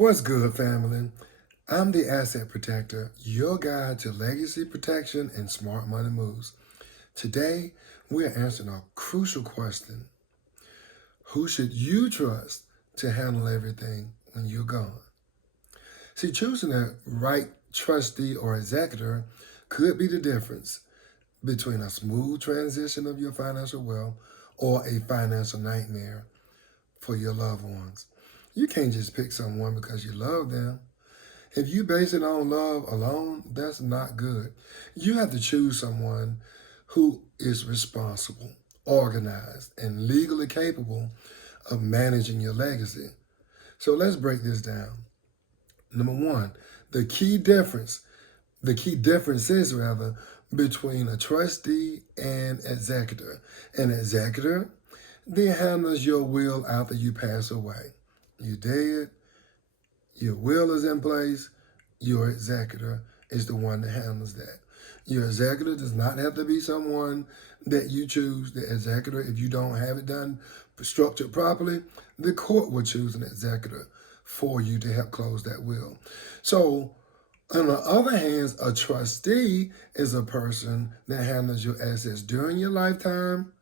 What's good, family? I'm the Asset Protector, your guide to legacy protection and smart money moves. Today, we're answering a crucial question. Who should you trust to handle everything when you're gone? See, choosing the right trustee or executor could be the difference between a smooth transition of your financial wealth or a financial nightmare for your loved ones. You can't just pick someone because you love them. If you base it on love alone, that's not good. You have to choose someone who is responsible, organized, and legally capable of managing your legacy. So let's break this down. Number one, the key difference, the key differences rather, between a trustee and executor. An executor, they handles your will after you pass away. You dead, your will is in place. Your executor is the one that handles that. Your executor does not have to be someone that you choose. The executor, if you don't have it done, structured properly, the court will choose an executor for you to help close that will. So, on the other hand, a trustee is a person that handles your assets during your lifetime.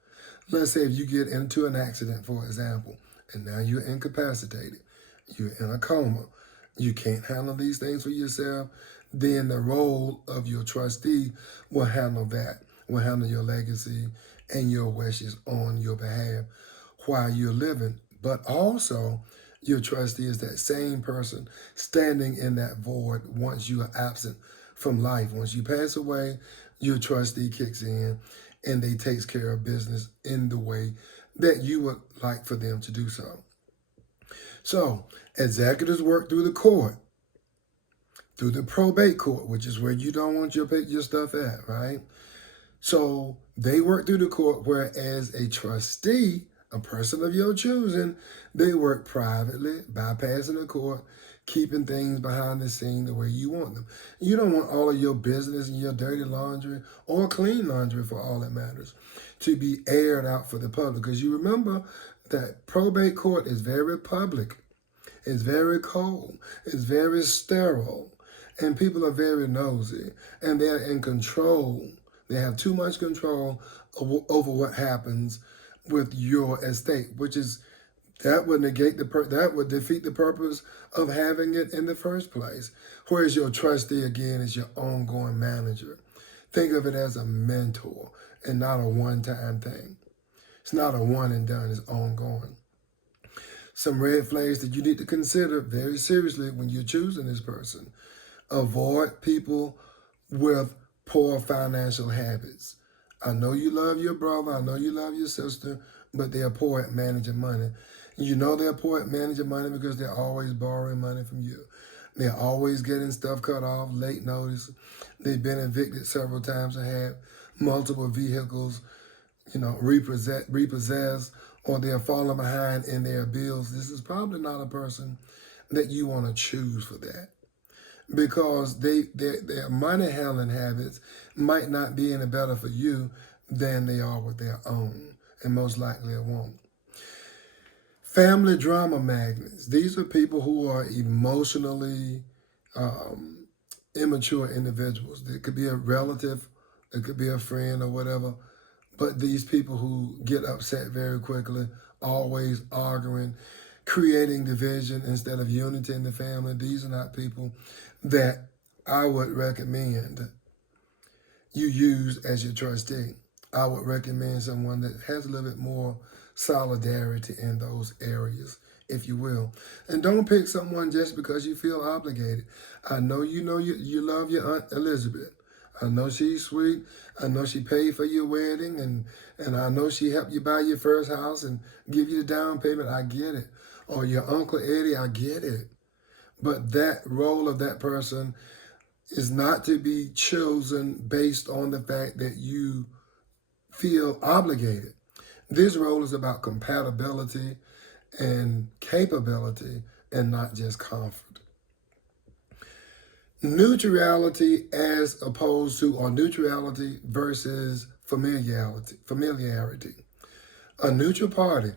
Let's say if you get into an accident, for example, and now you're incapacitated, you're in a coma, you can't handle these things for yourself, then the role of your trustee will handle that, will handle your legacy and your wishes on your behalf while you're living. But also, your trustee is that same person standing in that void once you are absent from life. Once you pass away, your trustee kicks in and they takes care of business in the way that you would like for them to do so. So, executors work through the court, through the probate court, which is where you don't want your stuff at, right? So they work through the court, whereas a trustee, a person of your choosing, they work privately, bypassing the court, keeping things behind the scene the way you want them. You don't want all of your business and your dirty laundry, or clean laundry for all that matters, to be aired out for the public. Because you remember that probate court is very public, it's very cold, it's very sterile, and people are very nosy, and they're in control. They have too much control over what happens with your estate, which is that would that would defeat the purpose of having it in the first place. Whereas your trustee again is your ongoing manager. Think of it as a mentor and not a one-time thing. It's not a one and done, it's ongoing. Some red flags that you need to consider very seriously when you're choosing this person. Avoid people with poor financial habits. I know you love your brother, I know you love your sister, but they're poor at managing money. You know they're poor at managing money because they're always borrowing money from you. They're always getting stuff cut off, late notice. They've been evicted several times and have multiple vehicles, repossessed, or they're falling behind in their bills. This is probably not a person that you want to choose for that, because their money handling habits might not be any better for you than they are with their own, and most likely it won't. Family drama magnets. These are people who are emotionally immature individuals. It could be a relative, it could be a friend or whatever, but these people who get upset very quickly, always arguing, creating division instead of unity in the family, these are not people that I would recommend you use as your trustee. I would recommend someone that has a little bit more solidarity in those areas, if you will. And don't pick someone just because you feel obligated. I know you love your Aunt Elizabeth. I know she's sweet. I know she paid for your wedding, and I know she helped you buy your first house and give you the down payment. I get it. Or your Uncle Eddie, I get it. But that role of that person is not to be chosen based on the fact that you feel obligated. This role is about compatibility and capability and not just comfort. Neutrality as opposed to, or neutrality versus familiarity. A neutral party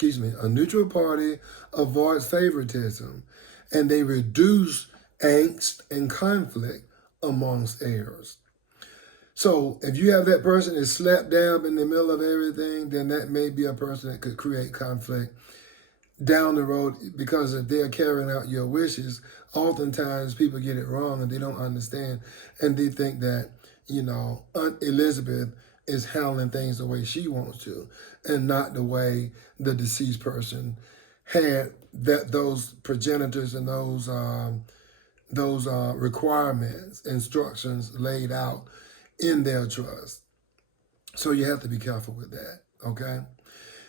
A neutral party avoids favoritism, and they reduce angst and conflict amongst heirs. So if you have that person that's slap dab in the middle of everything, then that may be a person that could create conflict down the road, because if they're carrying out your wishes, oftentimes people get it wrong and they don't understand, and they think that, Aunt Elizabeth is handling things the way she wants to and not the way the deceased person had those progenitors and those requirements, instructions laid out in their trust. So you have to be careful with that, okay?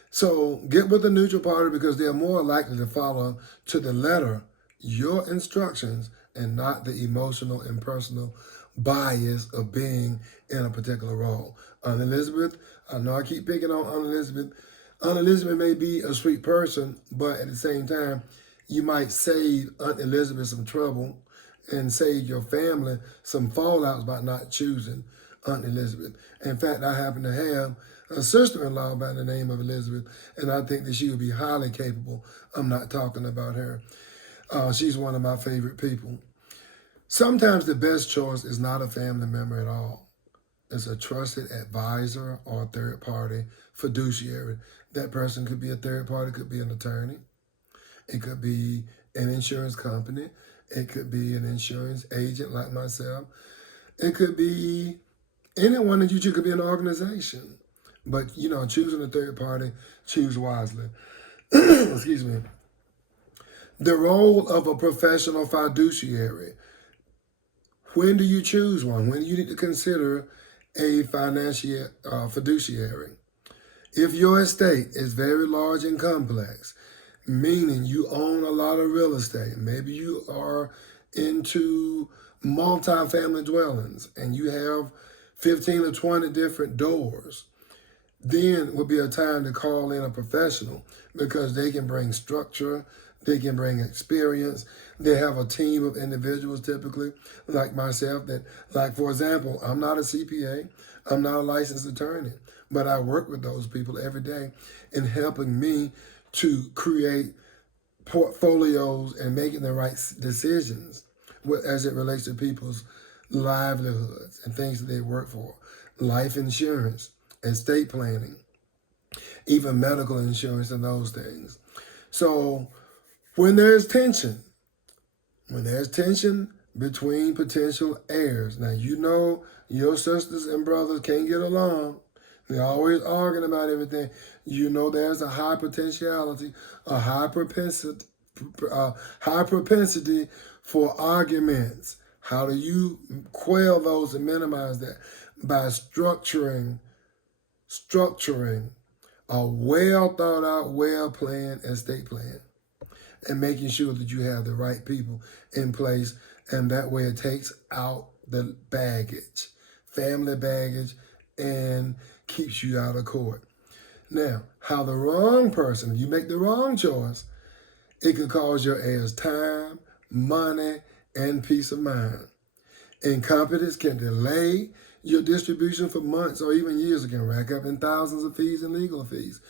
So get with the neutral party, because they're more likely to follow to the letter your instructions and not the emotional and personal bias of being in a particular role. Aunt Elizabeth, I know I keep picking on Aunt Elizabeth. Aunt Elizabeth may be a sweet person, but at the same time, you might save Aunt Elizabeth some trouble and save your family some fallouts by not choosing Aunt Elizabeth. In fact, I happen to have a sister-in-law by the name of Elizabeth, and I think that she would be highly capable. I'm not talking about her. She's one of my favorite people. Sometimes the best choice is not a family member at all. It's a trusted advisor or a third-party fiduciary. That person could be a third party, could be an attorney. It could be an insurance company. It could be an insurance agent like myself. It could be anyone that you choose. Could be an organization. But, choosing a third party, choose wisely. Excuse me. The role of a professional fiduciary. When do you choose one? When do you need to consider a financial fiduciary? If your estate is very large and complex, meaning you own a lot of real estate, maybe you are into multi-family dwellings and you have 15 or 20 different doors, then would be a time to call in a professional, because they can bring structure, they can bring experience. They have a team of individuals typically, like myself, that, like, for example, I'm not a CPA, I'm not a licensed attorney, but I work with those people every day in helping me to create portfolios and making the right decisions as it relates to people's livelihoods and things that they work for. Life insurance, estate planning, even medical insurance and those things. So when there's tension between potential heirs, now your sisters and brothers can't get along. They're always arguing about everything. There's a high potentiality, a high propensity for arguments. How do you quell those and minimize that? By structuring a well thought out, well planned estate plan, and making sure that you have the right people in place, and that way it takes out the baggage, family baggage, and keeps you out of court. Now, how the wrong person, if you make the wrong choice, it could cause your heirs time, money, and peace of mind. Incompetence can delay your distribution for months or even years. It can rack up in thousands of fees and legal fees.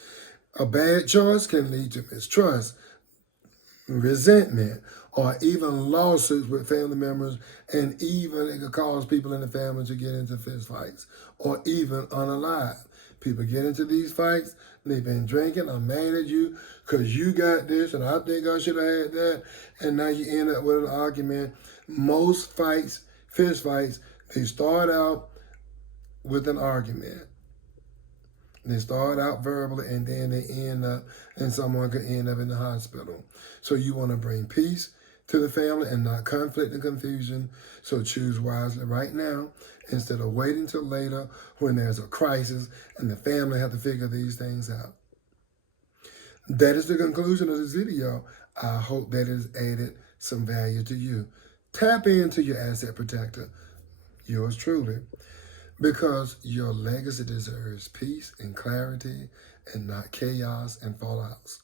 A bad choice can lead to mistrust, resentment, or even lawsuits with family members, and even it could cause people in the family to get into fist fights or even unalive. People get into these fights, they've been drinking, I'm mad at you because you got this and I think I should have had that, and now you end up with an argument. Most fights, fist fights, they start out with an argument. They start out verbally and then they end up, and someone could end up in the hospital. So you want to bring peace to the family and not conflict and confusion. So choose wisely right now instead of waiting till later when there's a crisis and the family have to figure these things out. That is the conclusion of this video. I hope that it has added some value to you. Tap into your asset protector, yours truly, because your legacy deserves peace and clarity and not chaos and fallouts.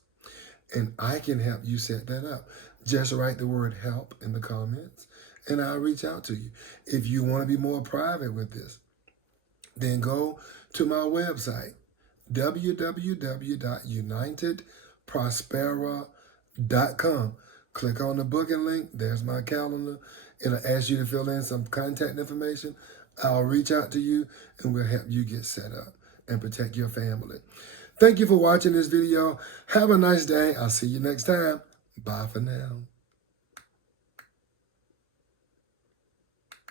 And I can help you set that up. Just write the word help in the comments and I'll reach out to you. If you want to be more private with this, then go to my website, www.unitedwealth.com. Prospera.com. Click on the booking link. There's my calendar. It'll ask you to fill in some contact information. I'll reach out to you and we'll help you get set up and protect your family. Thank you for watching this video. Have a nice day. I'll see you next time. Bye for now.